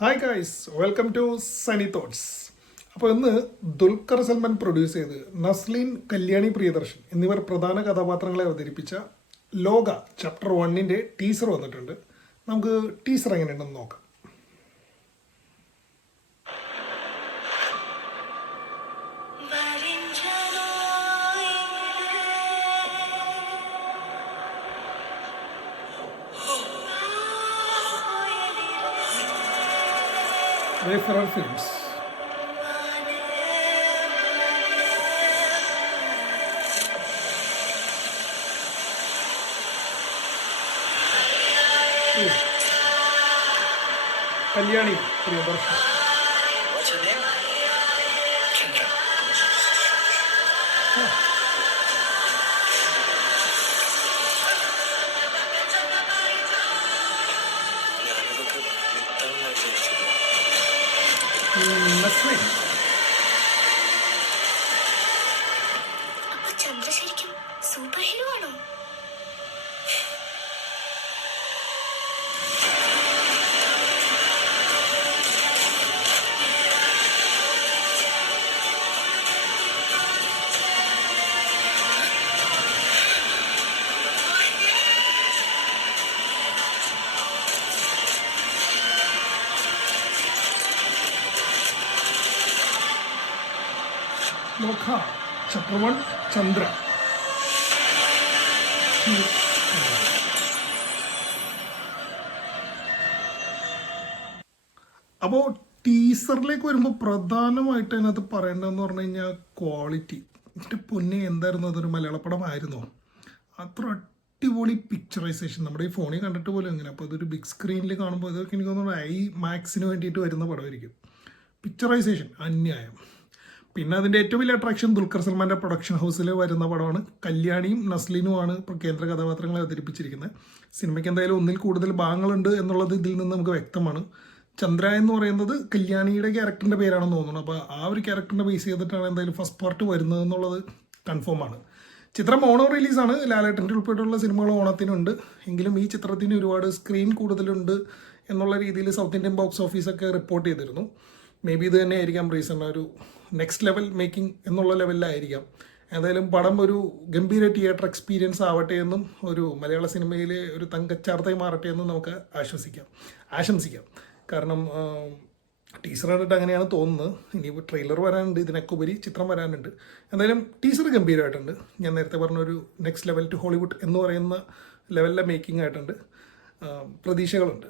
Hi guys, welcome to സനി thoughts. അപ്പോൾ ഇന്ന് ദുൽഖർ സൽമാൻ പ്രൊഡ്യൂസ് ചെയ്ത് നസ്ലീൻ, കല്യാണി പ്രിയദർശൻ എന്നിവർ പ്രധാന കഥാപാത്രങ്ങളെ അവതരിപ്പിച്ച ലോക ചാപ്റ്റർ 1 ടീസർ വന്നിട്ടുണ്ട്. നമുക്ക് ടീസർ എങ്ങനെയുണ്ടെന്ന് നോക്കാം. Wayfarer Films. കല്യാണി പ്രിയദർശൻ. നസ്ലീൻ. അപ്പൊ ചന്ദ്ര ശരിക്കും സൂപ്പർ ഹീറോ ആണോ? ലോക ചാപ്റ്റർ 1 ചന്ദ്ര. അപ്പോൾ ടീസറിലേക്ക് വരുമ്പോൾ പ്രധാനമായിട്ട് അതിനകത്ത് പറയേണ്ടതെന്ന് പറഞ്ഞു കഴിഞ്ഞാൽ ക്വാളിറ്റി. എൻ്റെ പൊന്നെ, എന്തായിരുന്നു അതൊരു മലയാള പടമായിരുന്നോ? അത്ര അടിപൊളി പിക്ചറൈസേഷൻ നമ്മുടെ ഈ ഫോണിൽ കണ്ടിട്ട് പോലും എങ്ങനെ. അപ്പോൾ അതൊരു ബിഗ് സ്ക്രീനിൽ കാണുമ്പോൾ ഇതൊക്കെ എനിക്ക് തോന്നുന്നു മാക്സിന് വേണ്ടിയിട്ട് വരുന്ന പടമായിരിക്കും. പിക്ചറൈസേഷൻ അന്യായം. പിന്നെ അതിൻ്റെ ഏറ്റവും വലിയ അട്രാക്ഷൻ ദുൽഖർ സൽമാൻ്റെ പ്രൊഡക്ഷൻ ഹൗസിൽ വരുന്ന പടമാണ്. കല്യാണിയും നസ്ലീനുമാണ് ഇപ്പോൾ കേന്ദ്ര കഥാപാത്രങ്ങളെ അവതരിപ്പിച്ചിരിക്കുന്നത്. സിനിമയ്ക്ക് എന്തായാലും ഒന്നിൽ കൂടുതൽ ഭാഗങ്ങളുണ്ട് എന്നുള്ളത് ഇതിൽ നിന്ന് നമുക്ക് വ്യക്തമാണ്. ചന്ദ്ര എന്ന് പറയുന്നത് കല്യാണിയുടെ ക്യാരക്ടറിൻ്റെ പേരാണെന്ന് തോന്നുന്നു. അപ്പോൾ ആ ഒരു ക്യാരക്ടറിനെ ബേസ് ചെയ്തിട്ടാണ് എന്തായാലും ഫസ്റ്റ് പാർട്ട് വരുന്നത് എന്നുള്ളത് കൺഫേമാണ്. ചിത്രം ഓണം റിലീസാണ്. ലാലേട്ടൻ്റെ ഉൾപ്പെടെയുള്ള സിനിമകൾ ഓണത്തിനുണ്ട്. എങ്കിലും ഈ ചിത്രത്തിന് ഒരുപാട് സ്ക്രീൻ കൂടുതലുണ്ട് എന്നുള്ള രീതിയിൽ സൗത്ത് ഇന്ത്യൻ ബോക്സ് ഓഫീസൊക്കെ റിപ്പോർട്ട് ചെയ്തിരുന്നു. മേ ബി ഇത് തന്നെ ആയിരിക്കാം റീസൺ. ഒരു നെക്സ്റ്റ് ലെവൽ മേക്കിംഗ് എന്നുള്ള ലെവലിലായിരിക്കാം. ഏതായാലും പടം ഒരു ഗംഭീര തിയേറ്റർ എക്സ്പീരിയൻസ് ആവട്ടെ എന്നും ഒരു മലയാള സിനിമയിലെ ഒരു തങ്കച്ചാർത്തായി മാറട്ടെ എന്നും നമുക്ക് ആശംസിക്കാം. കാരണം ടീസർ കണ്ടിട്ട് അങ്ങനെയാണ് തോന്നുന്നത്. ഇനി ട്രെയിലർ വരാനുണ്ട്, ഇതിനൊക്കെ ഉപരി ചിത്രം വരാനുണ്ട്. എന്തായാലും ടീസർ ഗംഭീരമായിട്ടുണ്ട്. ഞാൻ നേരത്തെ പറഞ്ഞൊരു നെക്സ്റ്റ് ലെവൽ ടു ഹോളിവുഡ് എന്ന് പറയുന്ന ലെവലിലെ മേക്കിംഗ് ആയിട്ടുണ്ട്. പ്രതീക്ഷകളുണ്ട്.